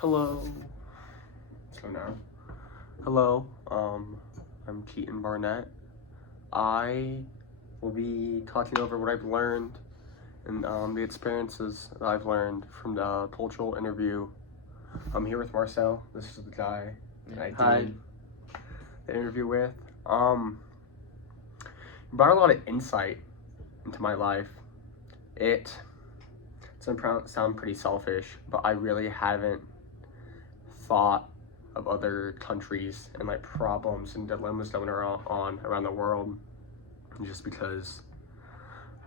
Hello. So now. Hello. I'm Keaton Barnett. I will be talking over what I've learned and the experiences that I've learned from the cultural interview. I'm here with Marcell. This is the guy that I did the interview with. Brought a lot of insight into my life. It's gonna sound pretty selfish, but I really haven't thought of other countries and like problems and dilemmas that are on around the world, just because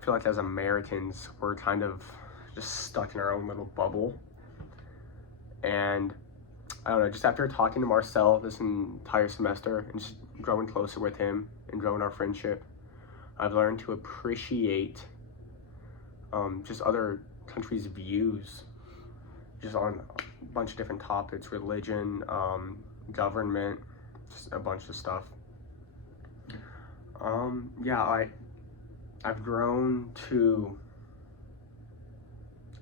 I feel like as Americans we're kind of just stuck in our own little bubble. And I don't know, just after talking to Marcell this entire semester and just growing closer with him and growing our friendship, I've learned to appreciate just other countries' views just on a bunch of different topics: religion, government, just a bunch of stuff. I've grown to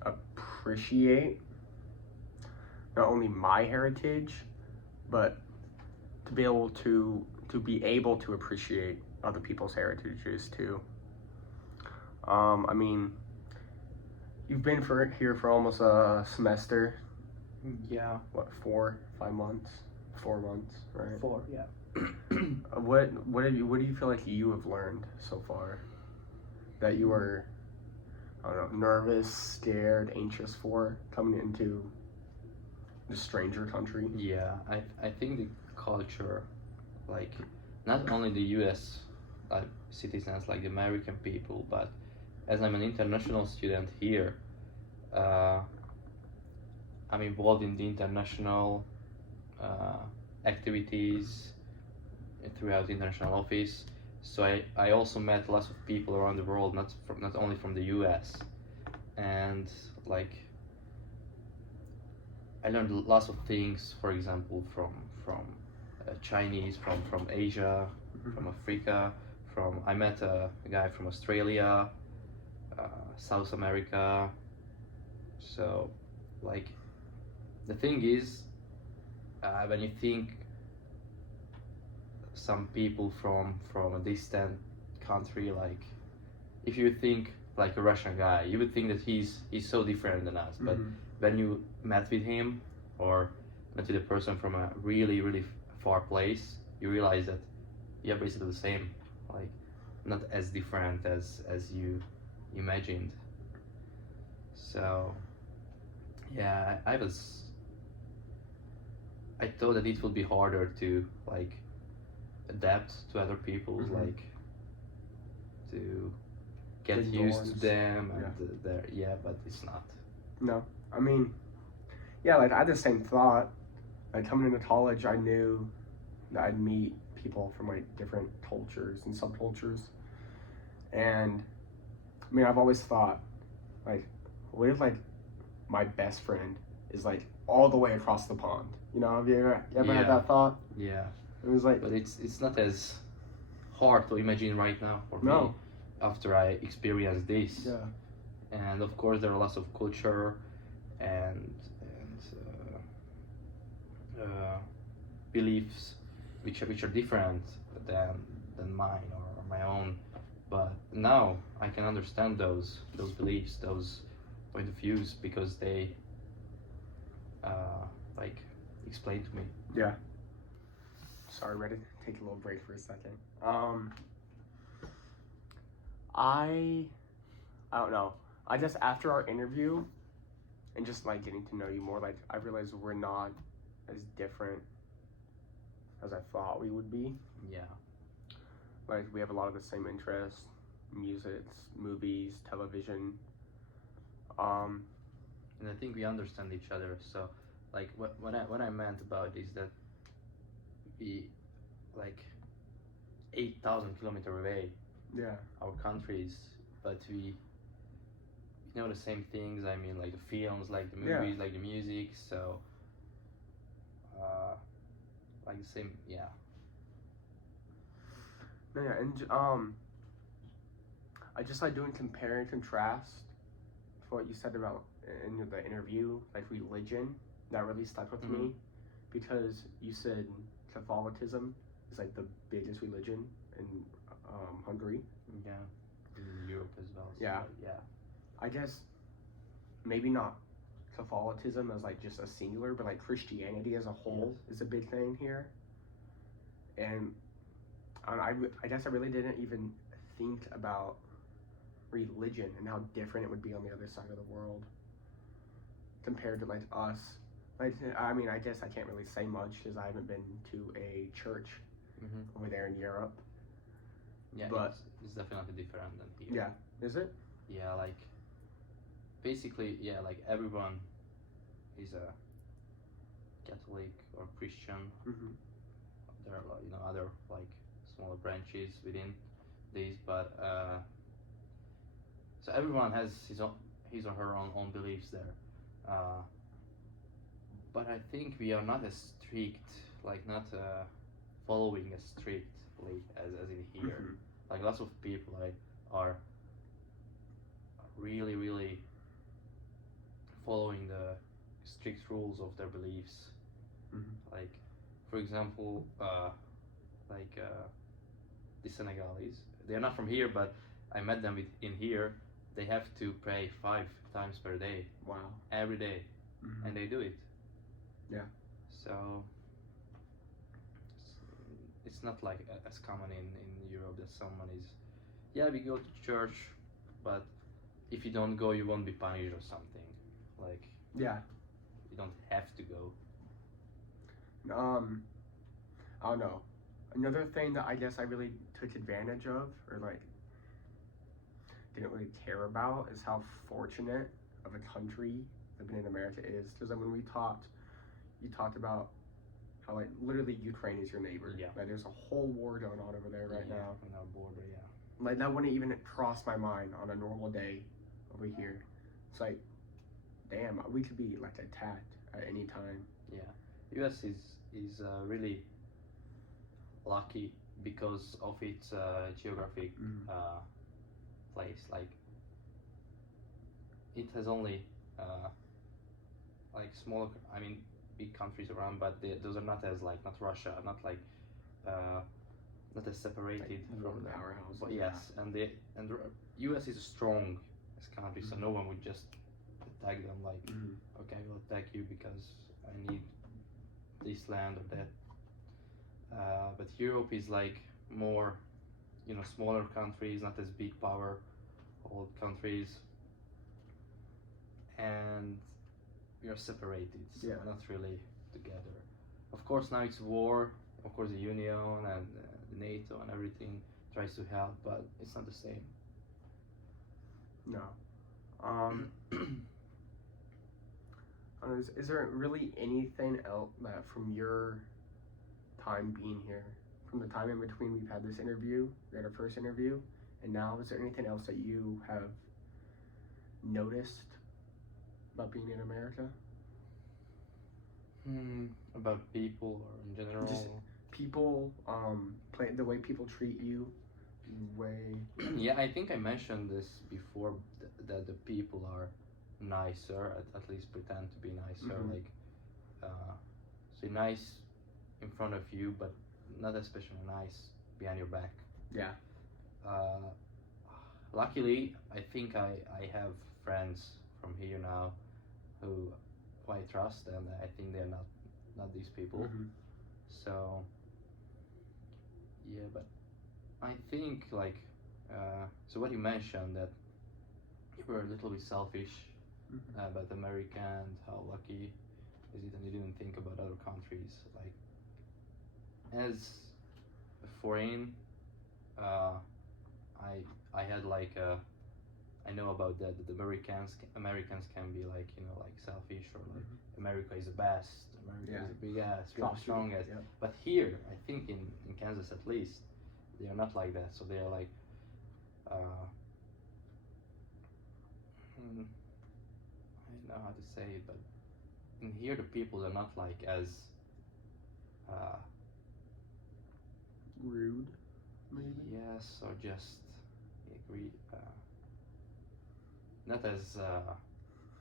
appreciate not only my heritage, but to be able to appreciate other people's heritages too. I mean, you've been here for almost a semester. Yeah. What, 4, 5 months? 4 months, right? 4, yeah. What do you feel like you have learned so far that you were, I don't know, nervous, scared, anxious for coming into the stranger country? Yeah, I think the culture, like, not only the US citizens, like the American people, but as I'm an international student here, I'm involved in the international activities throughout the international office. So I also met lots of people around the world, not only from the US, and like I learned lots of things. For example, from Chinese, from Asia, from Africa. I met a guy from Australia, South America. So, like, the thing is, when you think some people from a distant country, like if you think like a Russian guy, you would think that he's so different than us. But when you met with him or met with a person from a really far place, you realize that you're basically the same, like not as different as you imagined. So yeah, I thought that it would be harder to like adapt to other people's, like to get used to them and but it's not. No, I mean, yeah, like I had the same thought. Like coming into college, I knew that I'd meet people from like different cultures and subcultures. And I mean, I've always thought, like, what if like my best friend is like all the way across the pond? You know, have you ever had that thought? Yeah. It was like, but it's not as hard to imagine right now for me after I experienced this. Yeah. And of course, there are lots of culture and beliefs which are different than mine or my own. But now I can understand those beliefs, those point of views, because they like explain to me. Yeah. Sorry, ready to take a little break for a second. I don't know. I just, after our interview and just like getting to know you more, like I realized we're not as different as I thought we would be. Yeah. Like we have a lot of the same interests: music, movies, television. And I think we understand each other. So, like what I meant about is that we like 8,000 kilometers away. Yeah. Our countries, but we know the same things. I mean, like the films, like the movies, like the music. So, like the same, yeah. Yeah, and I just like doing compare and contrast for what you said about in the interview, like religion, that really stuck with Mhm. me, because you said Catholicism is like the biggest religion in Hungary. Yeah, in Europe as well. So Yeah. yeah. I guess maybe not Catholicism as like just a singular, but like Christianity as a whole Yes. is a big thing here. And I guess I really didn't even think about religion and how different it would be on the other side of the world compared to like us. Like, I mean, I guess I can't really say much because I haven't been to a church Mm-hmm. over there in Europe. Yeah, But it's definitely different than here. yeah, is it? Yeah, like basically, yeah, like everyone is a Catholic or Christian. Mm-hmm. There are like, other like smaller branches within these, but so everyone has his or her own beliefs there. Uh, but I think we are not as strict, like not following as strictly as in here. Mm-hmm. Like lots of people like are really following the strict rules of their beliefs. Mm-hmm. Like, for example, the Senegalese. They are not from here, but I met them in here. They have to pray 5 times per day, Wow. every day, Mm-hmm. and they do it. Yeah. So it's not like as common in Europe that someone is, yeah, we go to church, but if you don't go, you won't be punished or something. Like, Yeah. you don't have to go. I don't know. Another thing that I guess I really took advantage of, or like didn't really care about, is how fortunate of a country living in America is. Because when we talked, you talked about how like literally Ukraine is your neighbor. Yeah. Like there's a whole war going on over there right now. On our border, yeah. Like that wouldn't even cross my mind on a normal day over here. It's like, damn, we could be like attacked at any time. Yeah, US is really lucky because of its geographic place. Like it has only like smaller, I mean, big countries around, but those are not as like not Russia, not like not as separated Like from the them. powerhouse. But yes, and the US is a strong as country, so no one would just attack them like, okay, I will attack you because I need this land or that. But Europe is like more, smaller countries, not as big power, old countries, and we are separated, so Yeah. not really together. Of course, now it's war. Of course, the Union and the NATO and everything tries to help, but it's not the same. No. Is there really anything else that from your time being here, from the time in between we've had this interview, we had our first interview, and now, is there anything else that you have noticed about being in America? About people or in general? Just people, the way people treat you, Yeah, I think I mentioned this before, that the people are nicer, at least pretend to be nicer, like so nice in front of you, but not especially nice behind your back. Yeah. Luckily, I think I have friends from here now who I trust, and I think they're not these people. So yeah, but I think like so what you mentioned, that you were a little bit selfish about America and how lucky is it, and you didn't think about other countries. Like as a foreign, I had like I know about that the Americans can be like, like selfish, or like America is the best, America is the big ass, we're the strongest. Yeah. But here, I think in Kansas at least, they are not like that. So they are like I don't know how to say it, but in here the people are not like as rude, maybe. yes, or just agreed, not as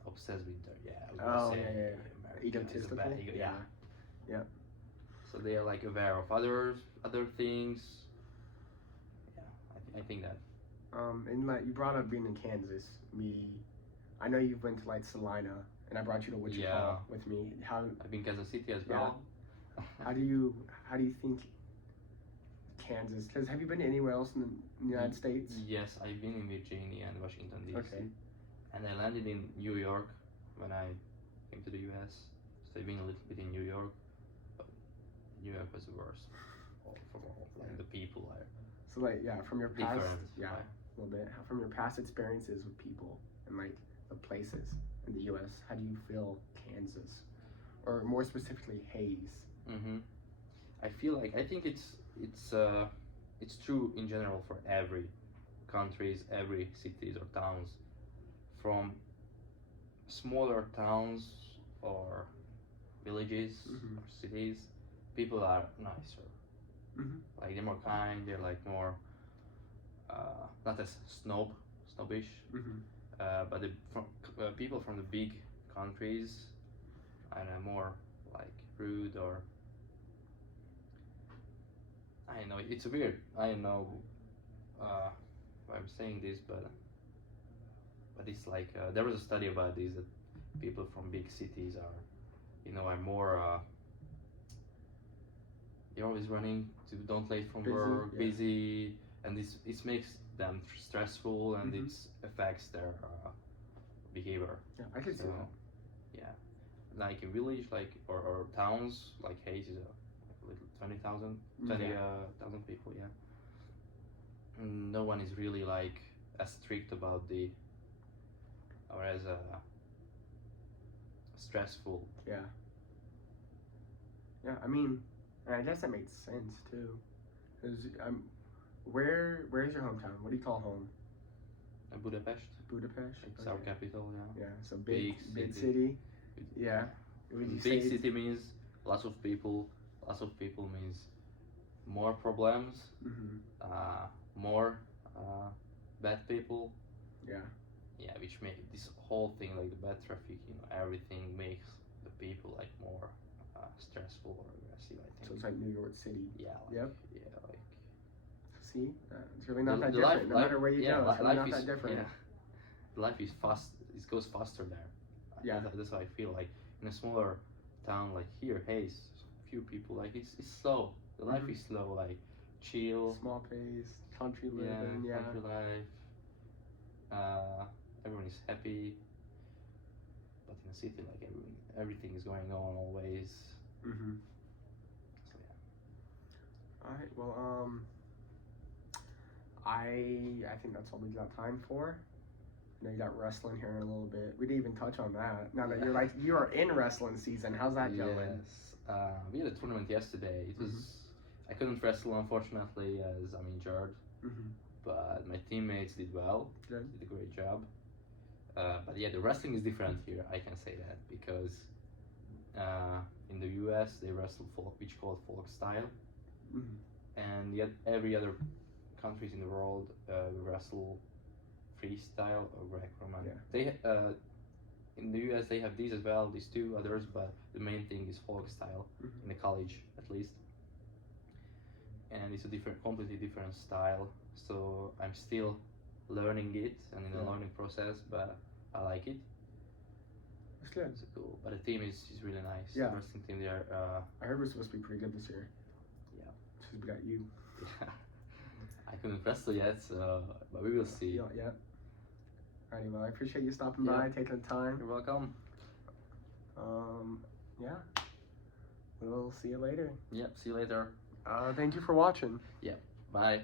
obsessed with their Oh, say yeah. America is a Egotistical? bad Yeah. Yep. So they are like aware of other things. Yeah, I think that. And like you brought up being in Kansas. I know you went to like Salina, and I brought you to Wichita Yeah. with me. How I've been in Kansas City as well. how do you think Kansas? Because have you been anywhere else in the United States? Yes, I've been in Virginia and Washington D.C. Okay. And I landed in New York when I came to the U.S. So I've been a little bit in New York, but New York was the worst. Like the people are So like from your past, different. a little bit. From your past experiences with people and like the places in the U.S., how do you feel Kansas, or more specifically Hayes? I think it's true in general for every countries, every cities or towns. From smaller towns or villages or cities, people are nicer. Like they're more kind. They're like more not as snobbish. But people from the big countries are more like rude, or I don't know. It's weird. I don't know why I'm saying this, but it's like there was a study about this, that people from big cities are more. They're always running to don't late from work, busy, and this makes them stressful, and it affects their behavior. Yeah, I could see that. Yeah, like a village, like or towns, like Hayes is a little 20,000 people. Yeah, and no one is really like as strict about or as stressful. Yeah. I mean, and I guess that makes sense too, because where's your hometown? What do you call home? Budapest. Budapest. It's our capital. Yeah. Yeah. So big city. Yeah. Big city means lots of people. Lots of people means more problems. More bad people. Yeah. Yeah, which make this whole thing, like the bad traffic, everything makes the people like more stressful or aggressive, I think. So it's like New York City. Yeah. Yep. Yeah, like. See, it's really not that different. No matter where you go, it's really not that different. Yeah. Life is fast. It goes faster there. Yeah. That's how I feel. Like in a smaller town like here, Hayes, few people. Like it's slow. The life is slow. Like chill. Small pace, country living. Yeah. Country life. Everyone is happy. But in a city, like everything is going on always. So yeah. All right. Well, I think that's all we got time for. I know you got wrestling here in a little bit. We didn't even touch on that. Now that you are in wrestling season, how's that going? Yes. We had a tournament yesterday. It was I couldn't wrestle, unfortunately, as I'm injured. But my teammates did well. Good. Did a great job. But yeah, the wrestling is different here. I can say that because in the U.S. they wrestle which called folk style, and yet every other countries in the world wrestle freestyle or Greco-Roman. Yeah. They in the US they have these as well, these two others, but the main thing is folk style in the college at least. And it's a completely different style. So I'm still learning it and in the learning process, but I like it. That's good. It's cool. But the team is really nice. Yeah. The wrestling team there. I heard we're supposed to be pretty good this year. Yeah. Because we got you. Yeah. I couldn't wrestle yet, so but we will see. Yeah. Alrighty, well, I appreciate you stopping by, taking the time. You're welcome. Yeah. We'll see you later. Yep. See you later. Thank you for watching. Yeah. Bye.